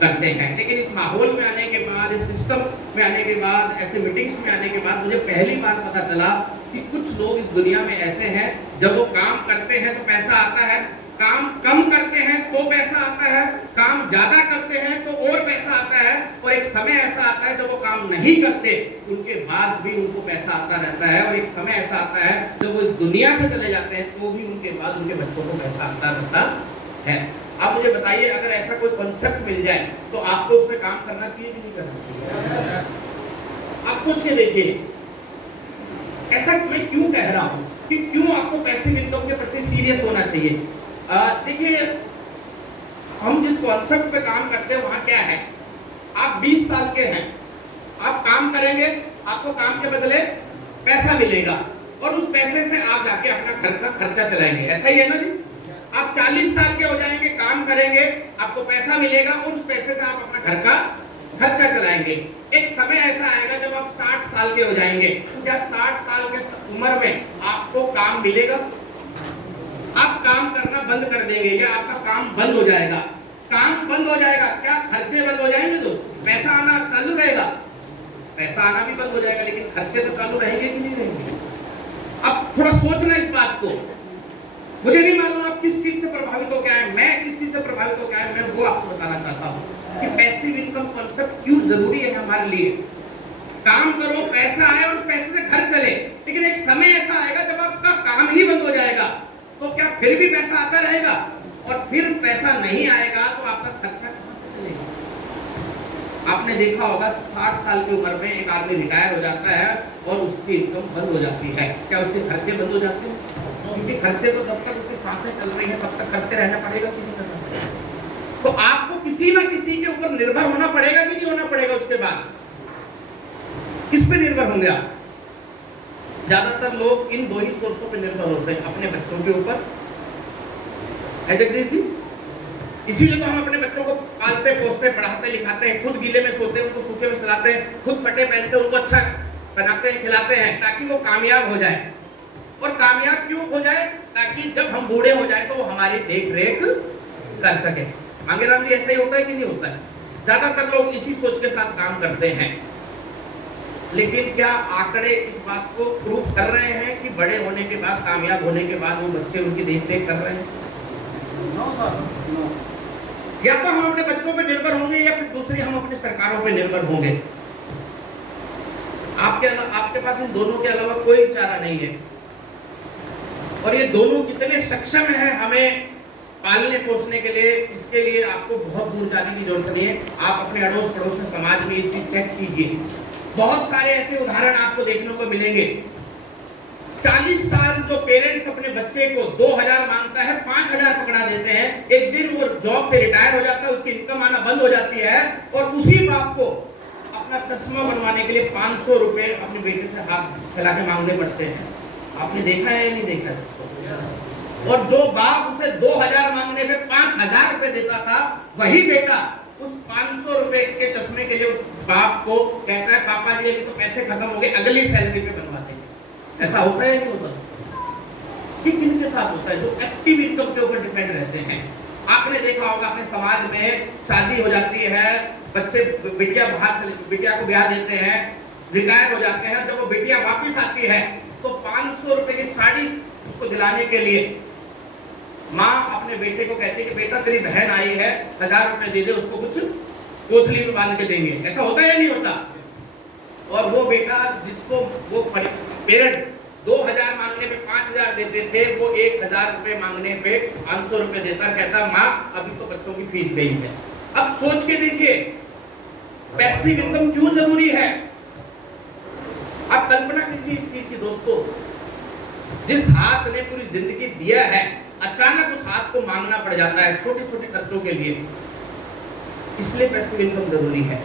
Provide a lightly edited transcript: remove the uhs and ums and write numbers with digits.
करते हैं। लेकिन इस माहौल में आने के बाद, इस सिस्टम में आने के बाद, ऐसे मीटिंग्स में आने के बाद मुझे पहली बार पता चला कि कुछ लोग इस दुनिया में ऐसे हैं, जब वो काम करते हैं तो पैसा आता है, काम कम करते हैं तो पैसा आता है, काम ज्यादा करते हैं तो और पैसा आता है, और एक समय ऐसा आता है जब वो काम नहीं करते उनके बाद भी उनको पैसा आता रहता है, और एक समय ऐसा आता है जब वो इस दुनिया से चले जाते हैं तो भी उनके बाद उनके बच्चों को पैसा आता रहता है। आप मुझे बताइए, अगर ऐसा कोई कॉन्सेप्ट मिल जाए तो आपको उसमें काम करना चाहिए कि नहीं करना चाहिए? आप सोच के देखिए, ऐसा मैं क्यों कह रहा हूं कि क्यों आपको पैसिव इनकम के प्रति सीरियस होना चाहिए। देखिए, हम जिस कॉन्सेप्ट पे काम करते हैं वहां क्या है, आप 20 साल के हैं, आप काम करेंगे, आपको काम के बदले पैसा मिलेगा, और उस पैसे से आप जाके अपना घर का खर्चा चलाएंगे, ऐसा ही है ना जी। आप 40 साल के हो जाएंगे, काम करेंगे, आपको पैसा मिलेगा, उस पैसे से आप अपना घर का खर्चा चलाएंगे। एक समय ऐसा आएगा जब आप 60 साल के हो जाएंगे, क्या 60 साल के उम्र में आपको काम मिलेगा? आप काम करना बंद कर देंगे या आपका काम बंद हो जाएगा? काम बंद हो जाएगा, क्या खर्चे बंद हो जाएंगे? दोस्त, पैसा आना चालू रहेगा, पैसा आना भी बंद हो जाएगा, लेकिन खर्चे तो चालू रहेंगे कि नहीं रहेंगे? अब थोड़ा सोचना इस बात को। मुझे नहीं मालूम आप किस चीज से प्रभावित हो, क्या है, मैं किस चीज से प्रभावित हो, क्या है, मैं वो आपको बताना चाहता हूँ कि पैसिव इनकम कॉन्सेप्ट क्यों जरूरी है हमारे लिए। काम करो, पैसा आए और उस पैसे से घर चले, लेकिन एक समय ऐसा आएगा जब आपका काम ही बंद हो जाएगा, तो क्या फिर भी पैसा आता रहेगा? और फिर पैसा नहीं आएगा तो आपका खर्चा कहां से चलेगा? आपने देखा होगा 60 साल की उम्र में एक आदमी रिटायर हो जाता है और उसकी इनकम बंद हो जाती है, क्या उसके खर्चे बंद हो जाते हैं? क्योंकि खर्चे तो जब तक उसकी सांसें चल रही है तब तक करते रहना पड़ेगा कि नहीं करना पड़ेगा? तो आपको किसी ना किसी के ऊपर निर्भर होना पड़ेगा कि नहीं होना पड़ेगा? उसके बाद किस पे निर्भर होंगे आप? ज्यादातर लोग इन दो ही सोर्सों पे निर्भर होते हैं, अपने बच्चों के ऊपर, है जगदीश जी। इसीलिए तो हम अपने बच्चों को पालते पोसते पढ़ाते लिखाते हैं, खुद गीले में सोते हैं, उनको सूखे में सुलाते हैं, खुद फटे पहनते हैं, उनको अच्छा बनाते हैं, खिलाते हैं, ताकि वो कामयाब हो जाए। और कामयाब क्यों हो जाए? ताकि जब हम बूढ़े हो जाए तो वो हमारी देख रेख कर सके। मांगेराम जी, ऐसा ही होता है कि नहीं होता है? ज्यादातर लोग इसी सोच के साथ काम करते हैं, लेकिन क्या आंकड़े इस बात को प्रूफ कर रहे हैं कि बड़े होने के बाद, कामयाब होने के बाद वो बच्चे उनकी देख रेख कर रहे हैं? No sir, no. या तो हम अपने बच्चों पे निर्भर होंगे या फिर दूसरी हम अपनी सरकारों पे निर्भर होंगे। आपके पास इन दोनों के अलावा कोई चारा नहीं है, और ये दोनों कितने सक्षम हैं हमें पालने पोसने के लिए, इसके लिए आपको बहुत दूर जाने की जरूरत नहीं है। आप अपने अड़ोस पड़ोस में, समाज में ये चीज चेक कीजिए, बहुत सारे ऐसे उदाहरण आपको देखने को मिलेंगे। 40 साल जो पेरेंट्स अपने बच्चे को 2000 मांगता है, 5000 पकड़ा देते हैं, एक दिन वो जॉब से रिटायर हो जाता है, उसकी इनकम आना बंद हो जाती है, और उसी बाप को अपना चश्मा बनवाने के लिए 500 रुपए अपने बेटे से हाथ फैला के मांगने पड़ते हैं। आपने देखा है या नहीं देखा है? और जो बाप उसे 2000 मांगने पे 5000 रुपए देता था, वही बेटा उस 500 रुपए के चश्मे के लिए उस बाप को कहता है, पापा जी अभी तो पैसे खत्म हो गए, अगली सैलरी पे बनवा देंगे। ऐसा होता है नहीं होता? ये किनके साथ होता है? जो एक्टिव इनकम के ऊपर डिपेंड रहते हैं। आपने देखा होगा अपने समाज में शादी हो जाती है, बच्चे बिटिया को ब्याह देते हैं, रिटायर हो जाते हैं, जब वो बिटिया वापिस आती है तो 500 रुपए की साड़ी उसको दिलाने के लिए माँ अपने बेटे को कहती है कि बेटा तेरी बहन आई है, 1000 रुपए दे दे, उसको कुछ कोथली में बांध के देंगे। ऐसा होता है या नहीं होता? और वो बेटा जिसको वो पेरेंट्स 2000 मांगने पे 5000 देते थे, वो 1000 रुपए मांगने पे 500 रुपए देता, कहता माँ अभी तो बच्चों की फीस गई है। अब सोच के देखिए पैसिव इनकम क्यों जरूरी है। आप कल्पना कीजिए इस चीज की दोस्तों, जिस हाथ ने पूरी जिंदगी दिया है, अचानक उस हाथ को मांगना पड़ जाता है छोटे छोटे खर्चों के लिए। इसलिए पैसिव इनकम जरूरी है।